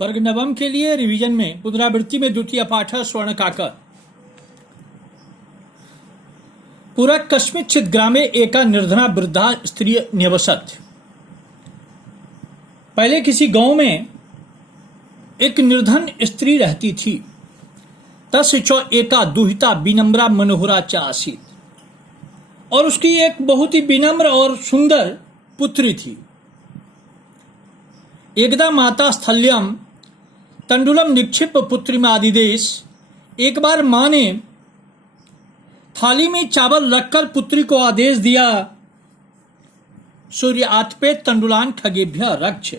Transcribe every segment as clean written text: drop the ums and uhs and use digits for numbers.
वर्ग नवम के लिए रिवीजन में पुनरावृत्ति में द्वितीय पाठ है स्वर्ण काकर। पुरा कस्मिंश्चित् ग्रामे एका निर्धना वृद्धा स्त्री न्यवसत्। पहले किसी गांव में एक निर्धन स्त्री रहती थी। तस्य च एका दुहिता विनम्रा मनोहरा च आसीत्। और उसकी एक बहुत ही विनम्र और सुंदर पुत्री थी। एकदा माता स्थल्यम तंडुलम निक्षिप्य पुत्री में आदिदेश। एक बार मां ने थाली में चावल रखकर पुत्री को आदेश दिया, सूर्य आतपे तंडुलान खगेभ्य रक्ष।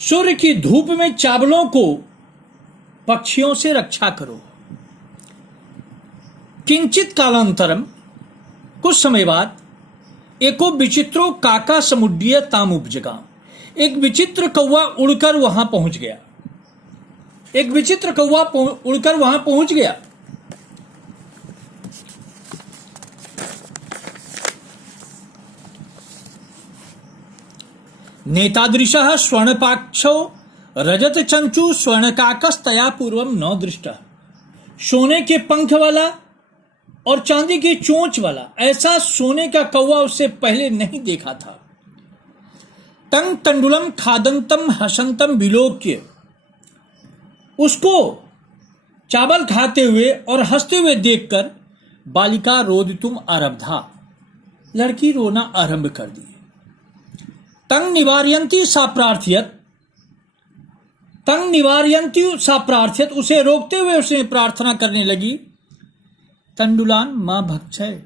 सूर्य की धूप में चावलों को पक्षियों से रक्षा करो। किंचित कालांतरम, कुछ समय बाद, एको विचित्रो काका समुड्डीय ताम उपजगा। एक विचित्र कौवा उड़कर वहां पहुंच गया। एक विचित्र कौवा उड़कर वहां पहुंच गया। नेतादृशः स्वर्णपाक्षो रजत चंचु स्वर्णकाकस्तया पूर्वम न दृष्टः। सोने के पंख वाला और चांदी की चोंच वाला ऐसा सोने का कौवा उससे पहले नहीं देखा था। तंग तंडुलम खादंतम हसंतम विलोक्य। उसको चावल खाते हुए और हंसते हुए देखकर बालिका रोदितुम आरब्धा। लड़की रोना आरंभ कर दी। तंग निवारयंती सा प्रार्थियत। तंग निवारयंती सा प्रार्थियत। उसे रोकते हुए उसने प्रार्थना करने लगी, तंडुलान मां भक्षय।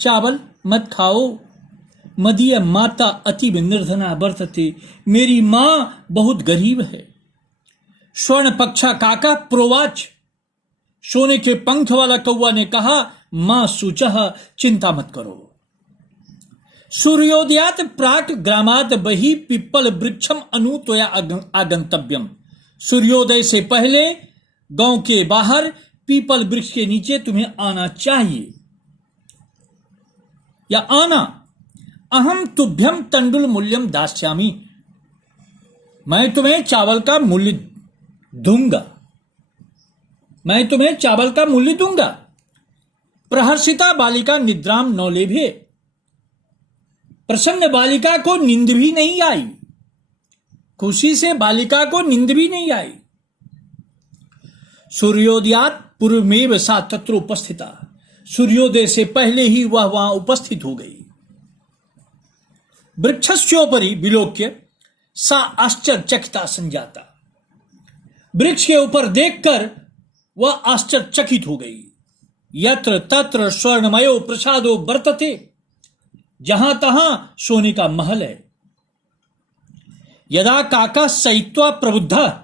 चावल मत खाओ। मदीय माता अति निर्धना वर्तते। मेरी मां बहुत गरीब है। स्वर्ण पक्षा काका प्रोवाच। सोने के पंख वाला कौवा ने कहा, मां सुचह, चिंता मत करो। सूर्योदयात प्राक ग्रामात बही पिप्पल वृक्षम अनुतोया आगंतव्यम। सूर्योदय से पहले गांव के बाहर पीपल वृक्ष के नीचे तुम्हें आना चाहिए या आना। अहम तुभ्यम तंडुल मूल्यम दास्यामी। मैं तुम्हें चावल का मूल्य दूंगा। मैं तुम्हें चावल का मूल्य दूंगा। प्रहर्षिता बालिका निद्राम नौलेभे। प्रसन्न बालिका को नींद भी नहीं आई। खुशी से बालिका को नींद भी नहीं आई। सूर्योदयात पूर्वमेव सा तत्र उपस्थिता। सूर्योदय से पहले ही वह वहां उपस्थित हो गई। वृक्षस्योपरि विलोक्य सा आश्चर्यचकिता संजाता। वृक्ष के ऊपर देखकर वह आश्चर्यचकित हो गई। यत्र तत्र स्वर्णमयो प्रसादो वर्तते। जहां तहां सोने का महल है। यदा काका सयित्वा प्रबुद्ध।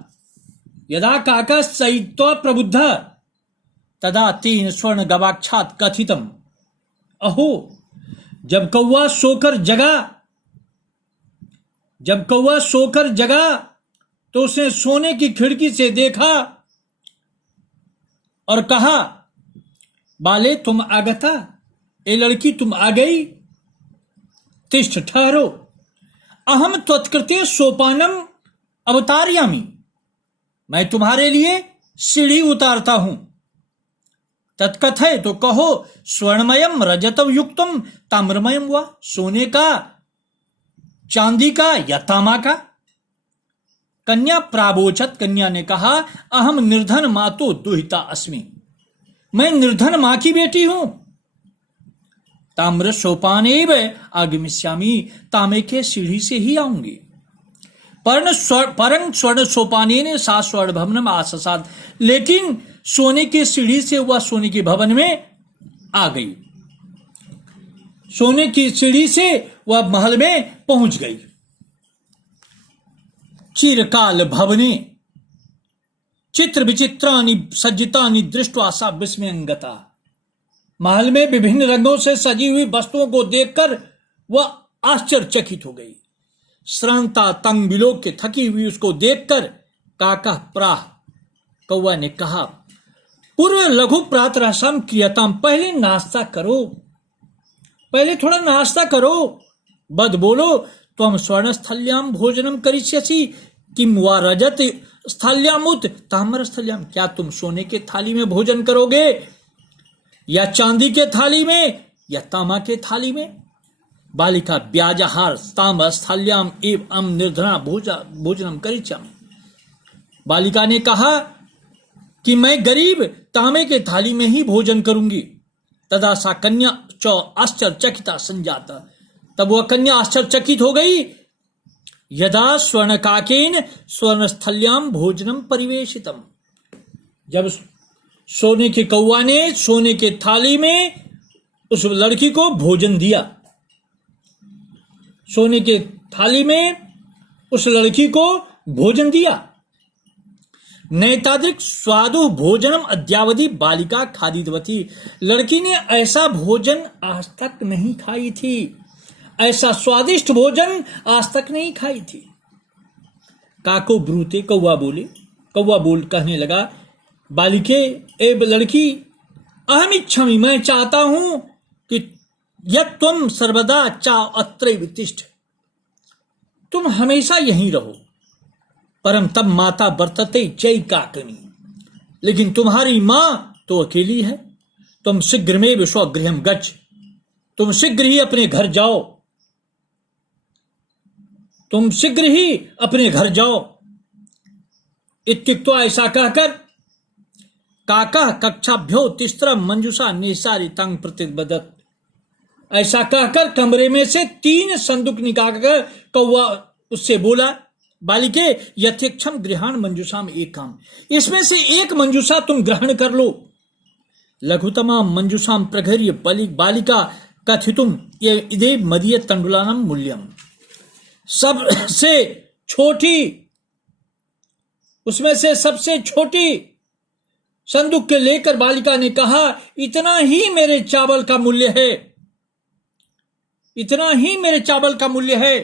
यदा काका सयित्वा प्रबुद्ध तदा तेन स्वर्ण गवाक्षात कथितम। अहो, जब कौवा सोकर जगा तो उसने सोने की खिड़की से देखा और कहा, बाले तुम आगता। ए लड़की तुम आ गई। तिष्ठ, ठहरो। अहम त्वत्कृते सोपानम अवतारयामि। मैं तुम्हारे लिए सीढ़ी उतारता हूं। तत्कथय, तो कहो, स्वर्णमयम रजतम युक्तम ताम्रमयम वा। सोने का, चांदी का या तामा का। कन्या प्रावोचत। कन्या ने कहा, अहम निर्धन मातो दुहिता अस्मि। मैं निर्धन मां की बेटी हूं। ताम्र सोपानेव आगमिष्यामि। तांबे के सीढ़ी से ही आऊंगी। परं स्वर्ण सोपानेन सा स्वर्ण भवनम आससाद। लेकिन सोने की सीढ़ी से वह सोने के भवन में आ गई। सोने की सीढ़ी से वह महल में पहुंच गई। चिरकाल भवने चित्र विचित्रानि सज्जितानि दृष्ट्वा सा विस्मयंगता। महल में विभिन्न रंगों से सजी हुई वस्तुओं को देखकर वह आश्चर्यचकित हो गई। श्रांता तंग विलोक के थकी हुई उसको देखकर काका प्राह, कौवा ने कहा, पूर्व लघु प्रातराशम क्रियताम। पहले नाश्ता करो। पहले थोड़ा नाश्ता करो। बद बोलो, त्वम स्वर्णस्थल्याम भोजनम करिष्यसि। किम वा रजत स्थल्यामुत ताम्र स्थल्याम, क्या तुम सोने के थाली में भोजन करोगे या चांदी के थाली में या तांबा के थाली में? बालिका ब्याजहार ताम्र स्थल्याम एव अम निर्धना भोजनम करिष्यामि। बालिका ने कहा कि मैं गरीब तांबे के थाली में ही भोजन करूंगी। तदा सा कन्या च आश्चर्यचकिता संजाता, तब वह कन्या आश्चर्यचकित हो गई। यदा स्वर्णकाकेन स्वर्णस्थल्याम भोजनम परिवेशितम, जब सोने के कौवा ने सोने के थाली में उस लड़की को भोजन दिया, सोने के थाली में उस लड़की को भोजन दिया। नैतादृक स्वादु भोजनम अद्यावधि बालिका खादितवती, लड़की ने ऐसा भोजन आज तक नहीं खाई थी, ऐसा स्वादिष्ट भोजन आज तक नहीं खाई थी। काको ब्रूते, कौवा बोल कहने लगा, बालिके ए लड़की, अहम इच्छामि, मैं चाहता हूं कि यत् त्वं सर्वदा चा अत्रैव तिष्ठ, तुम हमेशा यहीं रहो। परम तब माता वर्तते चै काकनी, लेकिन तुम्हारी मां तो अकेली है। तुम शीघ्रमेव स्वगृहम गच्छ, तुम शीघ्र ही अपने घर जाओ, तुम शीघ्र ही अपने घर जाओ। इत्युक्त्वा, ऐसा कहकर काका कक्षाभ्यो तिस्रा मंजुषा निसारी तंग प्रतिबदत, ऐसा कहकर कमरे में से 3 संदूक निकालकर कौवा उससे बोला, बालिके यथेक्षम गृहाण मंजुषाम एकम, इसमें से एक मंजुषा तुम ग्रहण कर लो। लघुतमा मंजुषाम प्रघर्य बालिका कथितुम ये इदे मदीय तंडुलानम मूल्यम, सबसे छोटी, उसमें से सबसे छोटी संदूक के लेकर बालिका ने कहा, इतना ही मेरे चावल का मूल्य है, इतना ही मेरे चावल का मूल्य है।